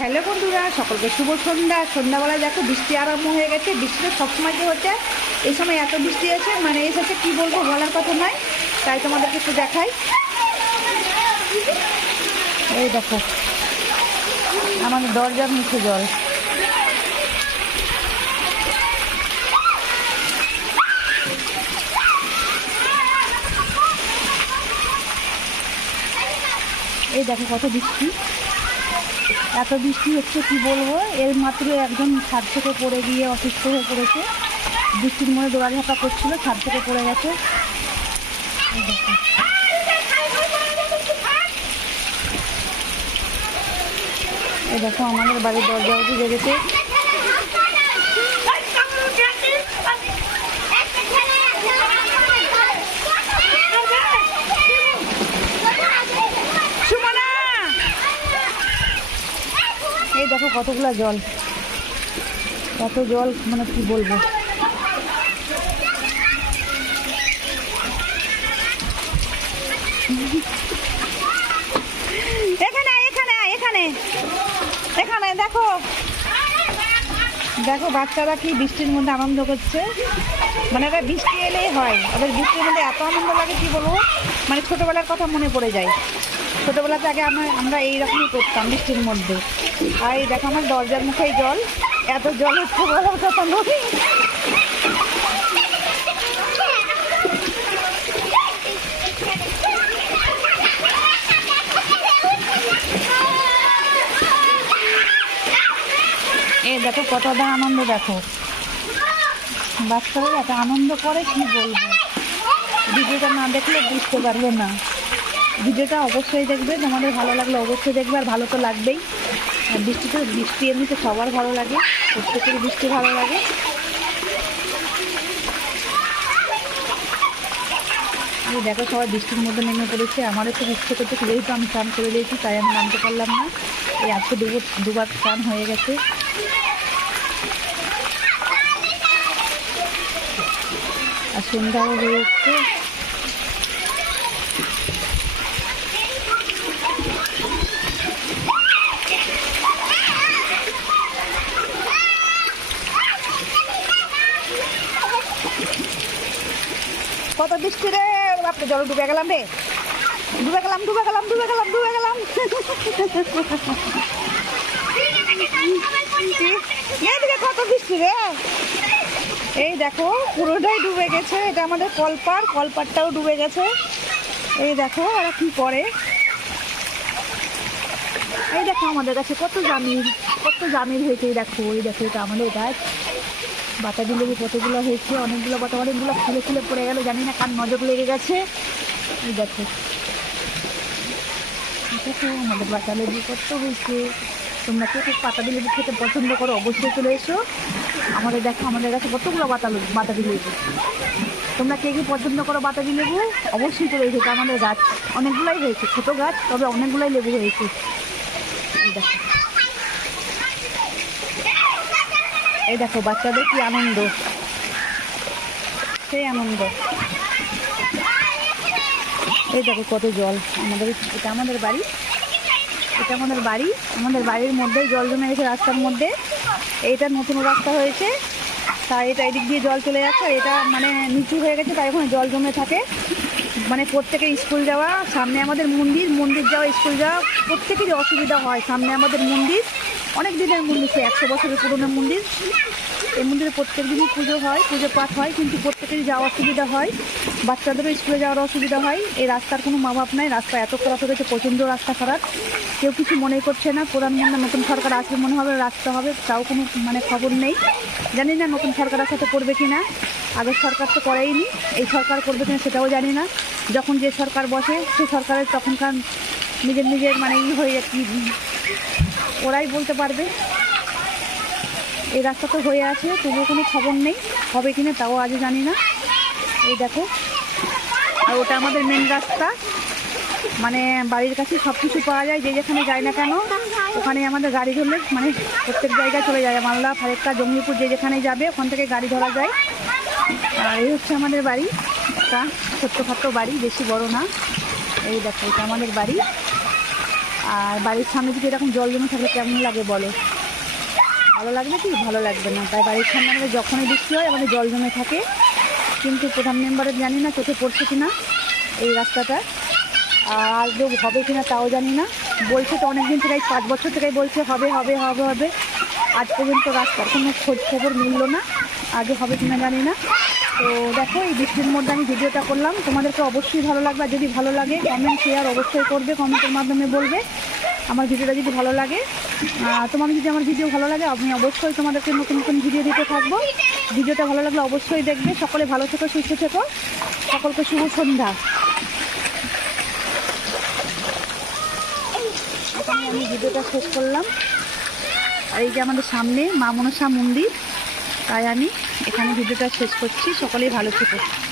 Hello বন্ধুরা, সকলকে শুভ সন্ধ্যা। সন্ধ্যাবেলায় দেখো বৃষ্টি আরম্ভ হয়ে গেছে। বৃষ্টিটা সবসময় যে হচ্ছে, এই সময় এত বৃষ্টি আছে মানে এসেছে কি বলবো, বলার কথা নয়। তাই তোমাদেরকে একটু দেখাই। এই দেখো আমাদের দরজার মুখে জল। এই দেখো কত বৃষ্টি, এত বৃষ্টি হচ্ছে কি বলবো। এর মাত্র একজন ছাদ থেকে পড়ে গিয়ে অসুস্থ হয়ে পড়েছে। বৃষ্টির মধ্যে দৌড়াঝাঁপা করছিল, ছাদ থেকে পড়ে গেছে। এই দেখো আমাদের বাড়ির দরজা উঠে জেগেছে। এই দেখো কতগুলো জল, এত জল মানে কি বলবো। এখানে এখানে এখানে এখানে দেখো দেখো বাচ্চারা কি বৃষ্টির মধ্যে আনন্দ করছে। মানে ওরা বৃষ্টি এলেই হয়, ওদের বৃষ্টির মধ্যে এত আনন্দ লাগে কি বলবো। মানে ছোটোবেলার কথা মনে পড়ে যায়। ছোটোবেলাতে আগে আমরা এইরকমই করতাম বৃষ্টির মধ্যে। আর এই দেখো আমার দরজার মুখেই জল, এত জল হচ্ছে বলার কথা নয়। এই দেখো কতটা আনন্দ, দেখো বাচ্চারা এত আনন্দ করে কি বলবো। ভিডিওটা না দেখলে বুঝতে পারবে না। ভিডিওটা অবশ্যই দেখবে, তোমাদের ভালো লাগলে অবশ্যই দেখবে। আর ভালো তো লাগবেই। আর বৃষ্টি এমনিতে সবার ভালো লাগে, প্রত্যেকেরই বৃষ্টি ভালো লাগে। এই দেখো সবাই বৃষ্টির মধ্যে নেমে পড়েছে। আমারও খুব ইচ্ছে করছে, যেহেতু আমি স্নান করে দিয়েছি তাই আমি নামতে পারলাম না। এই আজকে দুবার স্নান হয়ে গেছে। আর সন্ধ্যাও হয়ে যাচ্ছে। কত বৃষ্টি রে বাপরে, জল ডুবে গেলাম রে, ডুবে গেলাম ডুবে গেলাম ডুবে গেলাম ডুবে গেলাম। এইদিকে কত বৃষ্টি রে। এই দেখো পুরোটাই ডুবে গেছে। এটা আমাদের কলপাড়টাও ডুবে গেছে। এই দেখো ওরা কি করে। এই দেখো আমাদের কাছে কত জামির হয়েছে। এই দেখো এটা আমাদের গাছ। বাতাবি লেবু কতগুলো হয়েছে, অনেকগুলো অনেকগুলো ফুলে ফুলে পড়ে গেল, জানি না কার নজর লেগে গেছে। এই দেখো আমাদের বাতা লেবু কত হয়েছে। তোমরা কেউ বাতাবি লেবু খেতে পছন্দ করো অবশ্যই চলে এসো। আমাদের কাছে কতগুলো বাতাবি লেবু। তোমরা কে পছন্দ করো বাতাবি লেবু অবশ্যই চলে এসো। আমাদের গাছ অনেকগুলাই হয়েছে, ছোটো গাছ, তবে অনেকগুলাই লেবু হয়েছে। এই দেখো বাচ্চাদের কি আনন্দ, সেই আনন্দ। এই দেখো কত জল। এটা আমাদের বাড়ি। আমাদের বাড়ির মধ্যেই জল জমে গেছে রাস্তার মধ্যে। এইটা নতুন রাস্তা হয়েছে, তাই এটা এদিক দিয়ে জল চলে যাচ্ছে। আর এটা মানে নিচু হয়ে গেছে, তাই ওখানে জল জমে থাকে। মানে প্রত্যেকের স্কুল যাওয়া, সামনে আমাদের মন্দির যাওয়া, স্কুল যাওয়া প্রত্যেকেরই অসুবিধা হয়। সামনে আমাদের মন্দির, অনেক দিনের মন্দির, 100 বছরের পুরনো মন্দির। এই মন্দিরে প্রত্যেক দিনই পুজো পাঠ হয়, কিন্তু প্রত্যেকেরই যাওয়া অসুবিধা হয়। বাচ্চাদেরও স্কুলে যাওয়ার অসুবিধা হয়। এই রাস্তার কোনো মাপ নাই, রাস্তা এত খারাপ হয়ে গেছে, প্রচণ্ড রাস্তা খারাপ। কেউ কিছু মনে করছে না। প্রধানমন্ত্রী নতুন সরকার আসলে মনে হবে রাস্তা হবে, তাও কোনো মানে খবর নেই। জানি না নতুন সরকারের সাথে করবে কি না। আগের সরকার তো করেইনি, এই সরকার করবে কিনা সেটাও জানি না। যখন যে সরকার বসে সে সরকারের তখনকার নিজের মানে হয়ে কি ওরাই বলতে পারবে। এই রাস্তা তো হয়ে আছে, তবুও কোনো খবর নেই, হবে কিনা তাও আজও জানি না। এই দেখো, আর ওটা আমাদের মেন রাস্তা। মানে বাড়ির কাছে সব কিছু পাওয়া যায়, যে যেখানে যায় না কেন ওখানে আমাদের গাড়ি ধরলে মানে প্রত্যেক জায়গায় চলে যায়। মালদা, ফারেক্কা, জঙ্গিপুর যে যেখানে যাবে ওখান থেকে গাড়ি ধরা যায়। আর এই হচ্ছে আমাদের বাড়ি, একটা ছোট্টখাট্টো বাড়ি, বেশি বড় না। এই দেখো এটা আমাদের বাড়ি। আর বাড়ির সামনে যদি এরকম জল জমে থাকলে কেমন লাগে বলো? ভালো লাগবে কি? ভালো লাগবে না। তাই বাড়ির সামনে আমাদের যখনই বৃষ্টি হয় আমাদের জল জমে থাকে। কিন্তু প্রধান মেম্বারের জানি না চোখে পড়ছে কিনা এই রাস্তাটা, আর যে হবে কিনা তাও জানি না। বলছে তো অনেক দিন থেকে, 5 বছর থেকেই বলছে হবে হবে হবে হবে। আজ পর্যন্ত রাস্তার কোনো খোঁজ খবর মিলল না, আগে হবে কিনা জানি না। তো দেখো এই বৃষ্টির মধ্যে আমি ভিডিওটা করলাম, তোমাদেরকে অবশ্যই ভালো লাগবে। আর যদি ভালো লাগে কমেন্ট শেয়ার অবশ্যই করবে, কমেন্টের মাধ্যমে বলবে আমার ভিডিওটা যদি ভালো লাগে। তোমার যদি আমার ভিডিও ভালো লাগে আমি অবশ্যই তোমাদেরকে নতুন নতুন ভিডিও দিতে থাকবো। ভিডিওটা ভালো লাগলে অবশ্যই দেখবে। সকলে ভালো থেকো, সুস্থ থেকো, সকলকে শুভ সন্ধ্যা। এখানে আমি ভিডিওটা শেষ করলাম। আর এই যে আমাদের সামনে মা মনসা মন্দির, তাই আমি এখানে ভিডিওটা শেষ করছি। সকলেই ভালো থেকো।